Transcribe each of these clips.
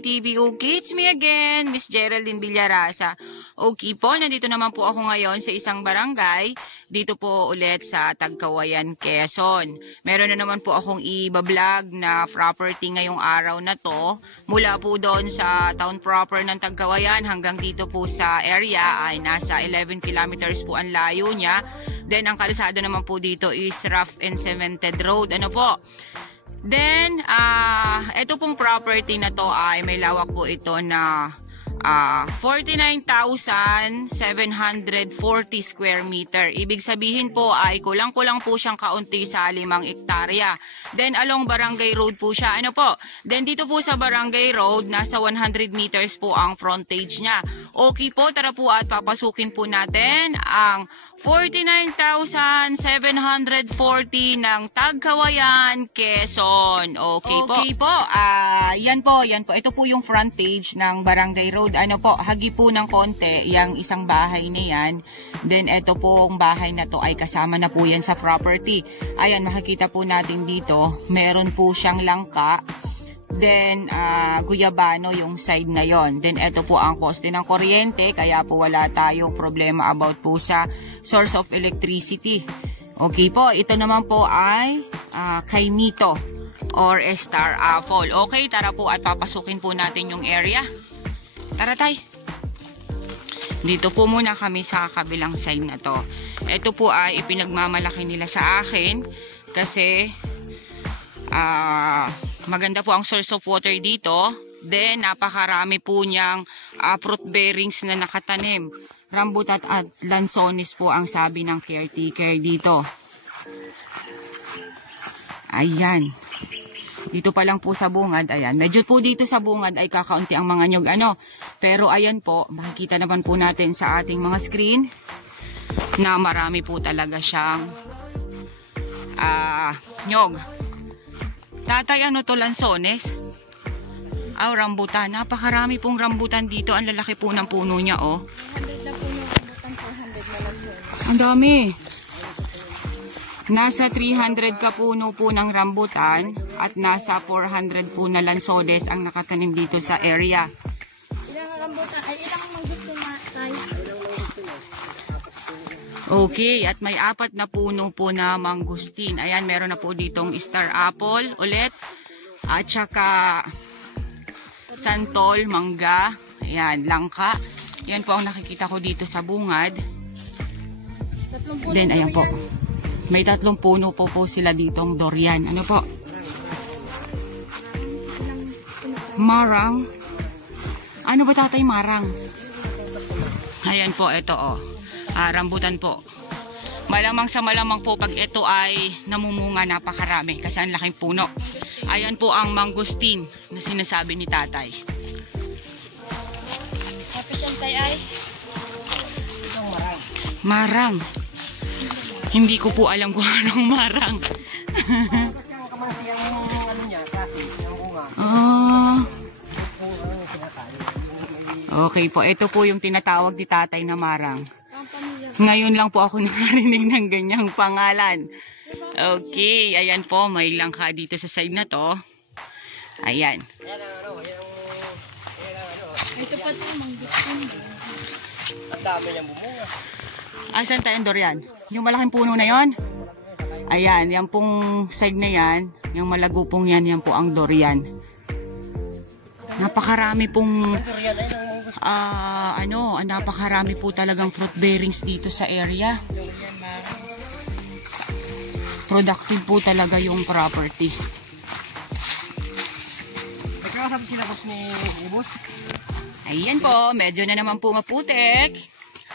Kababy TV. Okay, it's me again, Miss Geraldine Villarasa. Okay po, nandito naman po ako ngayon sa isang barangay. Dito po ulit sa Tagkawayan, Quezon. Meron na naman po akong i-vlog na property ngayong araw na to. Mula po doon sa town proper ng Tagkawayan hanggang dito po sa area ay nasa 11 kilometers po ang layo niya. Then ang kalsada naman po dito is rough and cemented road. Ano po? Then, ito pong property na to ay may lawak po ito na 49,740 square meter. Ibig sabihin po ay kulang-kulang po siyang kaunti sa 5 ektarya. Then along Barangay Road po siya. Ano po? Then dito po sa Barangay Road, nasa 100 meters po ang frontage niya. Okay po, tara po at papasukin po natin ang 49,740 ng Tagkawayan, Quezon. Okay po. Yan po. Ito po yung frontage ng Barangay Road. Ano po, hagi po ng konti yung isang bahay na yan. Then ito pong bahay na to ay kasama na po yan sa property. Ayan, makikita po natin dito, meron po siyang langka. Then guyabano yung side na yon. Then ito po ang poste ng kuryente, kaya po wala tayong problema about po sa source of electricity. Okay po, ito naman po ay kay Mito or Star Apple. Okay, tara po at papasukin po natin yung area. Tara tay. Dito po muna kami sa kabilang side na to. Ito po ay ipinagmamalaki nila sa akin kasi maganda po ang source of water dito. Then napakarami po niyang fruit bearings na nakatanim. Rambutan at lansones po ang sabi ng caretaker dito. Ayan. Dito pa lang po sa bungad, ayan. Medyo po dito sa bungad ay kakaunti ang mga nyog, Pero ayan po, makikita naman po natin sa ating mga screen na marami po talaga siyang nyog. Tatay, ano to, lansones? Rambutan. Napakarami pong rambutan dito. Ang lalaki po ng puno niya, 100 na puno rambutan, 400 na lansones. Ang dami. Nasa 300 ka puno po ng rambutan at nasa 400 po na lansones ang nakatanim dito sa area. Ilang rambutan? Ay, ilang manggusto na tayo? Okay, at may 4 na puno po na mangustin. Ayan, meron na po ditong Star Apple ulit. At saka santol, mangga. Ayan, langka. Yan po ang nakikita ko dito sa bungad. Then, ayan po. May 3 puno po sila ditong durian. Ano po? Marang. Ano ba tatay, marang? Ayan po, ito rambutan po. Malamang sa malamang po pag ito ay namumunga, napakarami kasi ang laking puno. Ayan po ang mangustin na sinasabi ni tatay. Tapos yan tayo ay? Itong marang. Marang. Hindi ko po alam kung anong marang. Okay po, ito po yung tinatawag ni tatay na marang. Ngayon lang po ako nakarinig ng ganyang pangalan. Okay, ayan po, may langka dito sa side na to. Ayan. Ito pa ito, manggusto. Ang dami niyang bumunga. Asan tayong durian? Yung malaking puno na yon? Ayan, yan pong side na yan, yung malagupong yan, yan po ang durian. Napakarami pong napakarami po talagang fruit bearings dito sa area. Productive po talaga yung property. Nagkakasap sila boss ni boss? Ayan po, medyo na naman po maputik.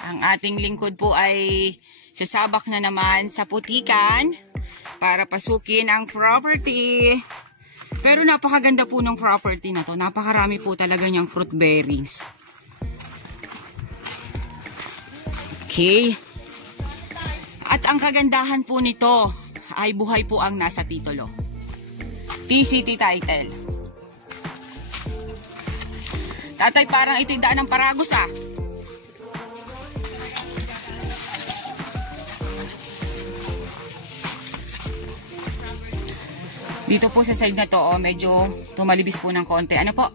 Ang ating lingkod po ay sasabak na naman sa putikan para pasukin ang property. Pero napakaganda po ng property na to. Napakarami po talaga niyang fruit bearings. Okay. At ang kagandahan po nito ay buhay po ang nasa titulo. PCT title. Tatay, parang ito'y daan ng Paragos Dito po sa side na to, medyo tumalibis po ng konti. Ano po?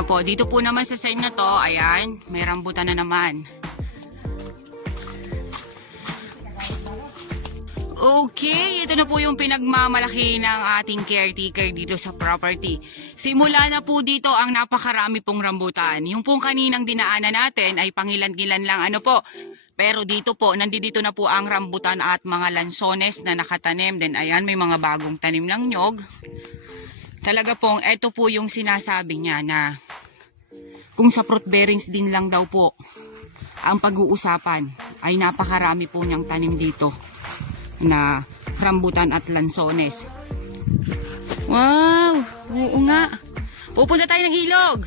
Ayan po, dito po naman sa side na to, ayan, may rambutan na naman. Okay, ito na po yung pinagmamalaki ng ating caretaker dito sa property. Simula na po dito ang napakarami pong rambutan. Yung pong kaninang dinaanan natin ay pangilan-gilan lang ano po. Pero dito po, nandito na po ang rambutan at mga lansones na nakatanim. Then ayan, may mga bagong tanim ng nyog. Talaga pong, ito po yung sinasabi niya na kung sa fruit bearings din lang daw po ang pag-uusapan ay napakarami po niyang tanim dito na rambutan at lansones. Wow! Oo nga. Pupunta tayo ng ilog.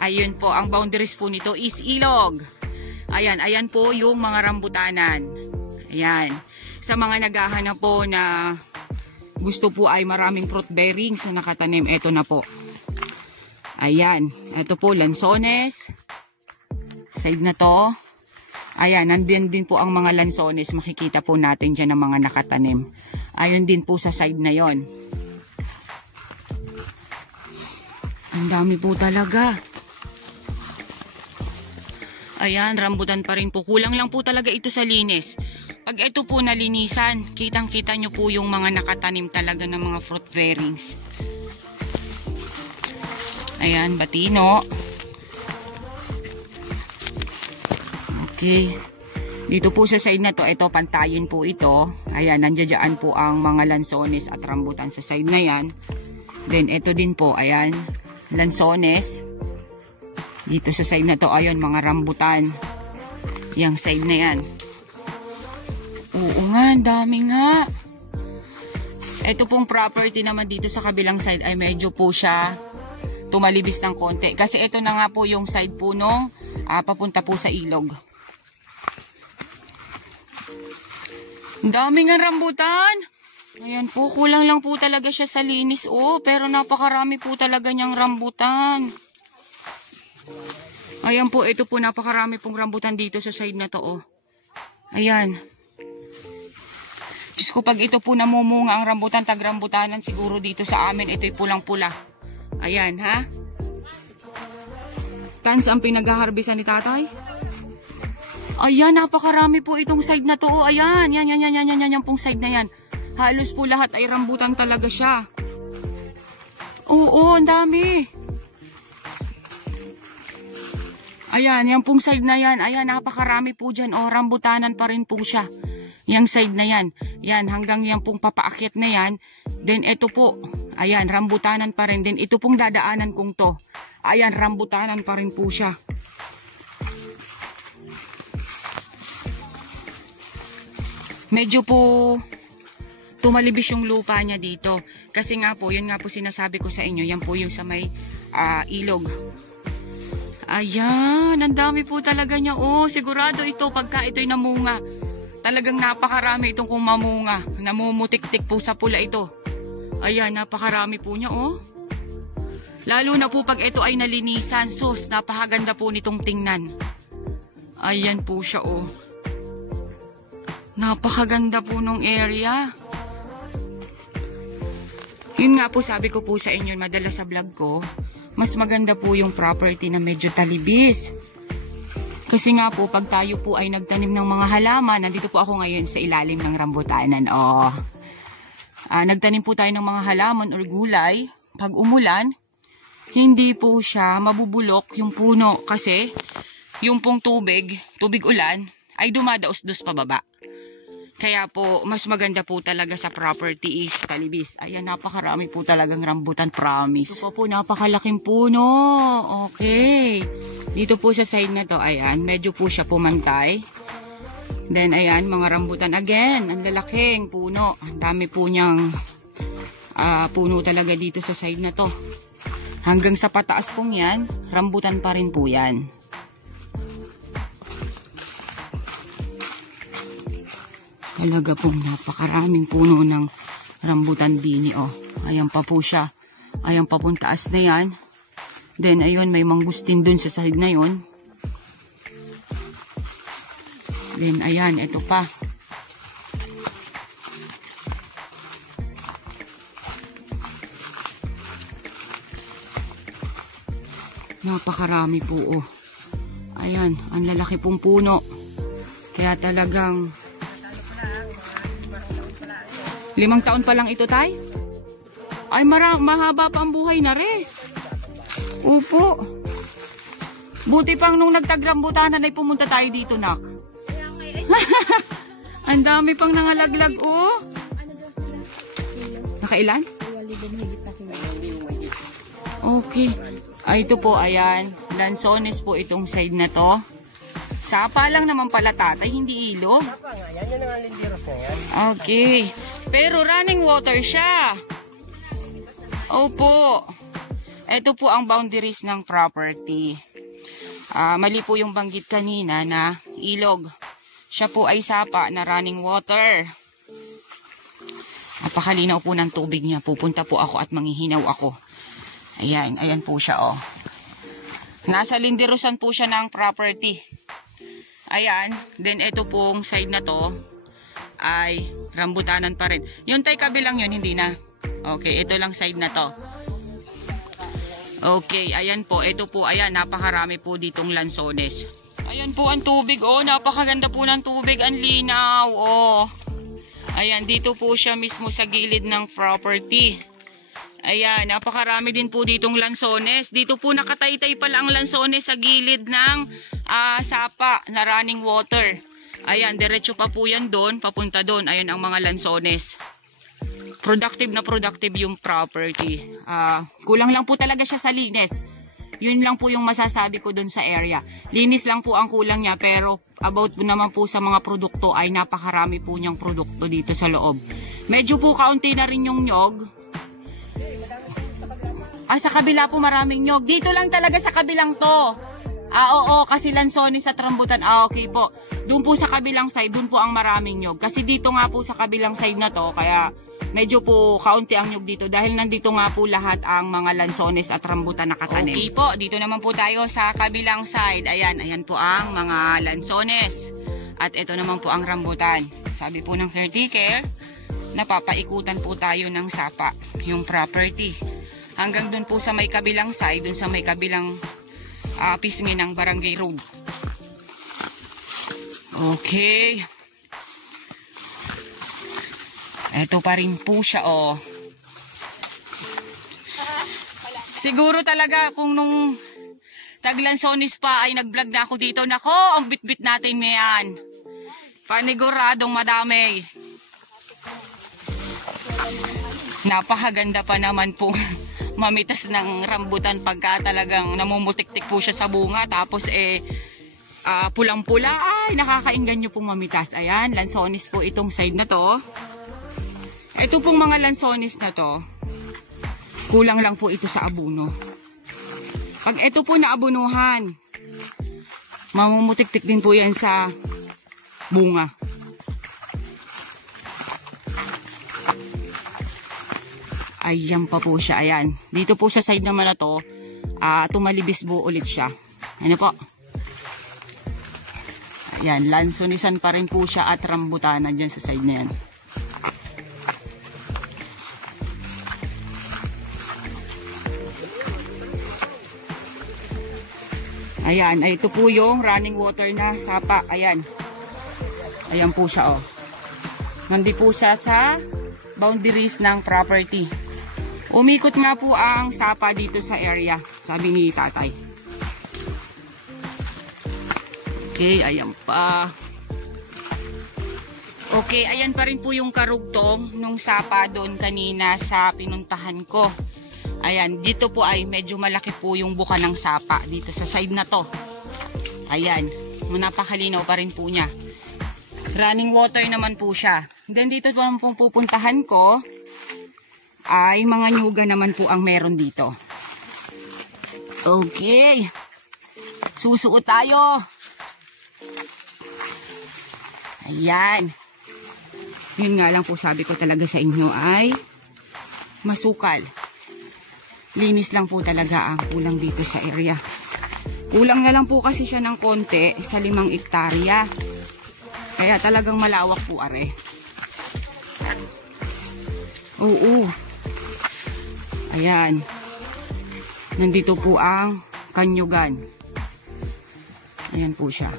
Ayun po, ang boundaries po nito is ilog. Ayan, ayan po yung mga rambutanan. Ayan. Sa mga naghahanap po na gusto po ay maraming fruit bearings na nakatanim, eto na po. Ayan, eto po lansones. Side na to. Ayan, nandun din po ang mga lansones. Makikita po natin dyan ang mga nakatanim. Ayun din po sa side na yon. Ang dami po talaga. Ayan, rambutan pa rin po. Kulang lang po talaga ito sa linis. Pag ito po nalinisan, kitang-kita nyo po yung mga nakatanim talaga ng mga fruit bearings. Ayan, batino. Okay. Dito po sa side na to, ito pantayin po ito. Ayan, nandiyan po ang mga lansones at rambutan sa side na yan. Then ito din po, ayan, lansones. Dito sa side na to, ayun, mga rambutan. Yang side na yan. Oo nga, dami nga. Ito pong property naman dito sa kabilang side ay medyo po siya tumalibis ng konti. Kasi ito na nga po yung side po nung papunta po sa ilog. Dami nga rambutan. Ayan po, kulang lang po talaga siya sa linis. Oh, pero napakarami po talaga niyang rambutan. Ayan po, ito po napakarami pong rambutan dito sa side na to. Oh. Ayan. Diyos ko, pag ito po namumunga ang rambutan, tagrambutanan siguro dito sa amin, ito'y pulang-pula. Ayan, ha? Tans ang pinag-harbisan ni tatay. Ayan, napakarami po itong side na to. Oh, ayan, yan pong side na yan. Halos po lahat ay rambutan talaga siya. Oo, ang dami. Ayan, yan pong side na yan. Ayan, napakarami po dyan. Oh, rambutanan pa rin po siya. Yang side na yan. Yan, hanggang yan pong papaakit na yan. Then, ito po. Ayan, rambutanan pa rin. Then, ito pong dadaanan kong to. Ayan, rambutanan pa rin po siya. Medyo po tumalibis yung lupa niya dito. Kasi nga po, yun nga po sinasabi ko sa inyo. Yan po yung sa may ilog. Ayan, ang dami po talaga niya. Oh, sigurado ito pagka ito'y namunga. Talagang napakarami itong kung mamunga. Namumutik-tik po sa pula ito. Ayan, napakarami po niya, oh. Lalo na po pag ito ay nalinisan. Sus, napakaganda po nitong tingnan. Ayan po siya, oh. Napakaganda po nung area. Yun nga po, sabi ko po sa inyo, madalas sa vlog ko, mas maganda po yung property na medyo talibis. Kasi nga po, pag tayo po ay nagtanim ng mga halaman, nandito po ako ngayon sa ilalim ng rambutanan. Oh. Nagtanim po tayo ng mga halaman or gulay. Pag umulan, hindi po siya mabubulok yung puno. Kasi yung pong tubig ulan, ay dumadaos-dos pababa. Kaya po, mas maganda po talaga sa property is talibis. Ayan, napakarami po talagang rambutan, promise. Ito po, napakalaking puno. Okay. Dito po sa side na to, ayan, medyo po siya pumantay. Then, ayan, mga rambutan again. Ang lalaking puno. Ang dami po niyang puno talaga dito sa side na to. Hanggang sa pataas pong yan, rambutan pa rin po yan. Talaga pong napakaraming puno ng rambutan bini. Oh, ayan pa po siya. Ayan pa pong taas na yan. Then, ayun, may mangustin dun sa side na yun. Then, ayan, ito pa. Napakarami po, oh. Ayan, ang lalaki pong puno. Kaya talagang 5 taon pa lang ito, tay? Ay, mahaba pa ang buhay na rin. Upo. Buti pang nung nagtagrambutanan ay pumunta tayo dito, nak. Ang dami pang nangalaglag, oh. Nakailan? Okay. Ay, ito po, ayan. Lansones po itong side na to. Sapa lang naman pala, tatay, hindi ilog. Sapa nga, yan yung mga lindiros na yan. Okay. Pero running water siya. Opo. Ito po ang boundaries ng property. Mali po yung banggit kanina na ilog. Siya po ay sapa na running water. Napakalinaw po ng tubig niya. Pupunta po ako at manghihinaw ako. Ayan, ayan po siya, oh. Nasa lindirusan po siya ng property. Ayan, then ito pong side na to ay rambutanan pa rin. Yung tay kabilang yun, hindi na. Okay, ito lang side na to. Okay, ayan po. Ito po, ayan, napakarami po ditong lansones. Ayan po ang tubig, oh. Napakaganda po ng tubig. Ang linaw, oh. Ayan, dito po siya mismo sa gilid ng property. Ayan, napakarami din po ditong lansones. Dito po nakataytay pala ang lansones sa gilid ng sapa na running water. Ayan, diretso pa po yan doon, papunta doon. Ayan ang mga lansones. Productive na productive yung property. Kulang lang po talaga siya sa linis. Yun lang po yung masasabi ko doon sa area. Linis lang po ang kulang niya, pero about naman po sa mga produkto ay napakarami po niyang produkto dito sa loob. Medyo po kaunti na rin yung nyog. Sa kabila po maraming nyog. Dito lang talaga sa kabilang to. Oo, kasi lansones at rambutan. Okay po. Doon po sa kabilang side, doon po ang maraming nyog. Kasi dito nga po sa kabilang side na to, kaya medyo po kaunti ang nyog dito. Dahil nandito nga po lahat ang mga lansones at rambutan nakatanim. Okay po, dito naman po tayo sa kabilang side. Ayan, ayan po ang mga lansones. At ito naman po ang rambutan. Sabi po ng caretaker, napapaikutan po tayo ng sapa, yung property. Hanggang dun po sa may kabilang side, dun sa may kabilang pisngi ng Barangay Road. Okay. Ito pa rin po siya, oh. Siguro talaga kung nung taglansones pa ay nag-vlog na ako dito. Nako, ang bit-bit natin ngayon. Paniguradong madami. Napakaganda pa naman po mamitas ng rambutan pagka talagang namumutik-tik po siya sa bunga. Tapos pulang-pula. Ay, nakakainggan nyo pong mamitas. Ayan, lansones po itong side na to. Ito pong mga lansones na to, kulang lang po ito sa abuno. Pag ito po naabunuhan, mamumutik-tik din po yan sa bunga. Ayan pa po siya, ayan. Dito po sa side naman na to, tumalibis po ulit siya. Ano po? Ayan, lansonisan pa rin po siya at rambutanan dyan sa side na yan. Ayan, ay ito po yung running water na sapa. Ayan. Ayan po siya, oh. Nandito po siya sa boundaries ng property. Umikot nga po ang sapa dito sa area, sabi ni tatay. Okay, ayan pa. Okay, ayan pa rin po yung karugtong nung sapa doon kanina sa pinuntahan ko. Ayan, dito po ay medyo malaki po yung buka ng sapa dito sa side na to. Ayan, napakalinaw pa rin po niya. Running water naman po siya. Then dito po naman pong pupuntahan ko ay mga nyuga naman po ang meron dito. Okay. Susuot tayo. Ayan. Yun nga lang po sabi ko talaga sa inyo ay masukal. Linis lang po talaga ang kulang dito sa area. Kulang na lang po kasi siya ng konti sa 5 hektarya. Kaya talagang malawak po are. Oo. Ayan. Nandito po ang Kanyugan. Ayan po siya.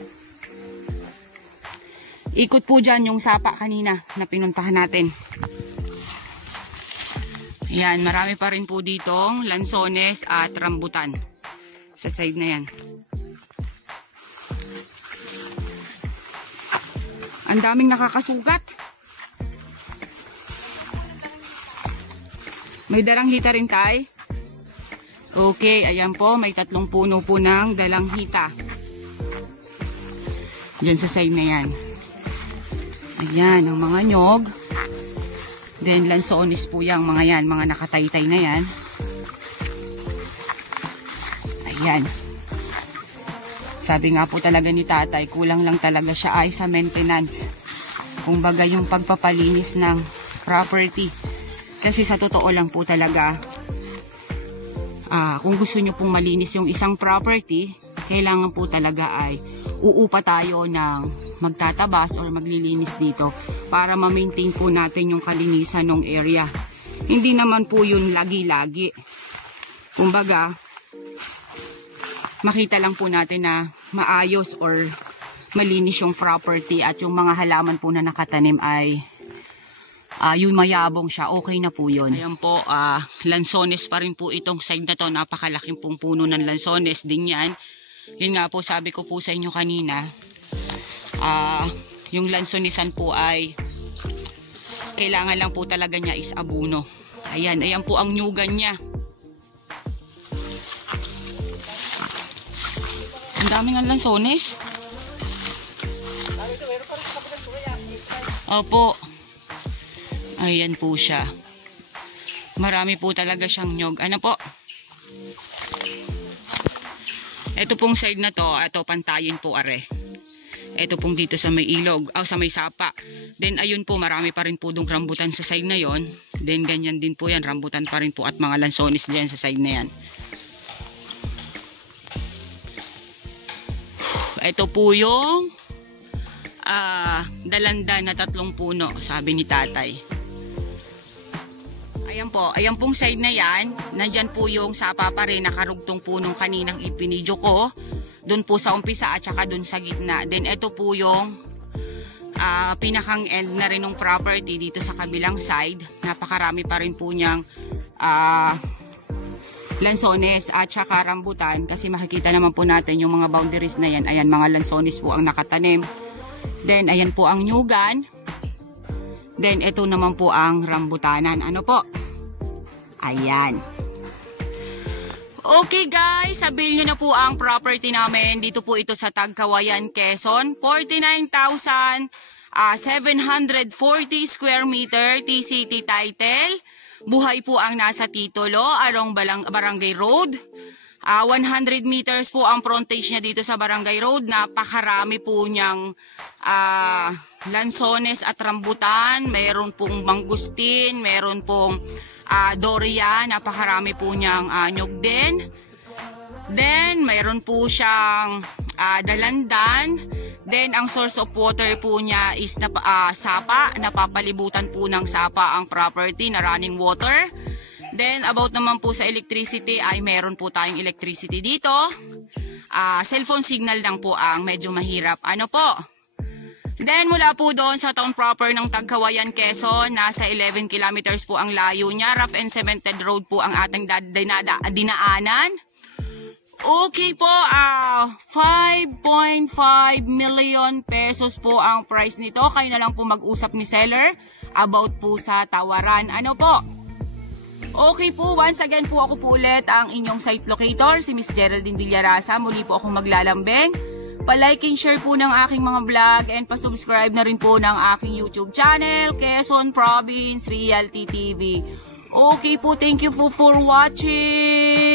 Ikot po dyan yung sapa kanina na pinuntahan natin. Ayan, marami pa rin po ditong lansones at rambutan sa side na yan. Ang daming nakakasukat. May dalanghita rin tayo. Okay, ayan po, may 3 puno po ng dalanghita. Diyan sa side na yan. Ayan, ang mga nyog. Then, lansones po yung mga yan, mga nakataytay na yan. Ayan. Sabi nga po talaga ni tatay, kulang lang talaga siya ay sa maintenance. Kumbaga yung pagpapalinis ng property. Kasi sa totoo lang po talaga, kung gusto nyo pong malinis yung isang property, kailangan po talaga ay uupa tayo ng magtatabas or maglilinis dito para ma-maintain po natin yung kalinisan ng area. Hindi naman po yun lagi-lagi. Kumbaga, makita lang po natin na maayos or malinis yung property at yung mga halaman po na nakatanim ay yung mayabong siya, okay na po yun. Ayan po, lansones pa rin po itong side na to. Napakalaking pong puno ng lansones din yan. Yun nga po, sabi ko po sa inyo kanina, yung lansonesan po ay kailangan lang po talaga niya is abuno. Ayan, ayan po ang nyugan niya. Ang daming ang lansones. Opo. Ayan po siya. Marami po talaga siyang nyog. Ano po? Ito pong side na to, ito pantayin po are. Ito pong dito sa may ilog, sa may sapa. Then ayun po, marami pa rin po dong rambutan sa side na yon. Then ganyan din po yan, rambutan pa rin po at mga lansones dyan sa side na yan. Ito po yung dalanda na 3 puno, sabi ni tatay. Ayan po, ayan pong side na yan, nandyan po yung sapa pa rin, nakarugtong punong kaninang ipinidyo ko. Doon po sa umpisa at saka doon sa gitna. Then ito po yung pinakang end na rin ng property dito sa kabilang side. Napakarami pa rin po niyang lansones at saka rambutan. Kasi makikita naman po natin yung mga boundaries na yan. Ayan, mga lansones po ang nakatanim. Then ayan po ang nyugan. Then ito naman po ang rambutanan. Ano po? Ayan. Okay guys, sabihin nyo na po ang property namin. Dito po ito sa Tagkawayan, Quezon. 49,740 square meter, TCT title. Buhay po ang nasa titulo, along Barangay Road. 100 meters po ang frontage niya dito sa Barangay Road. Napakarami po niyang lansones at rambutan. Meron pong mangustin, meron pong durian, napakarami po niyang nyug din. Then, mayroon po siyang dalandan. Then, ang source of water po niya is sapa. Napapalibutan po ng sapa ang property na running water. Then, about naman po sa electricity ay meron po tayong electricity dito. Cellphone signal lang po ang medyo mahirap. Ano po? Then, mula po doon sa town proper ng Tagkawayan, Quezon, nasa 11 kilometers po ang layo niya. Rough and cemented road po ang ating dinaanan. Okay po, 5.5 million pesos po ang price nito. Kayo na lang po mag-usap ni seller about po sa tawaran. Ano po? Okay po, once again po ako po ulit ang inyong site locator, si Miss Geraldine Villarasa. Muli po akong maglalambing. Pa-like and share po ng aking mga vlog and pa-subscribe na rin po ng aking YouTube channel, Quezon Province Realty TV. Okay po, thank you for watching.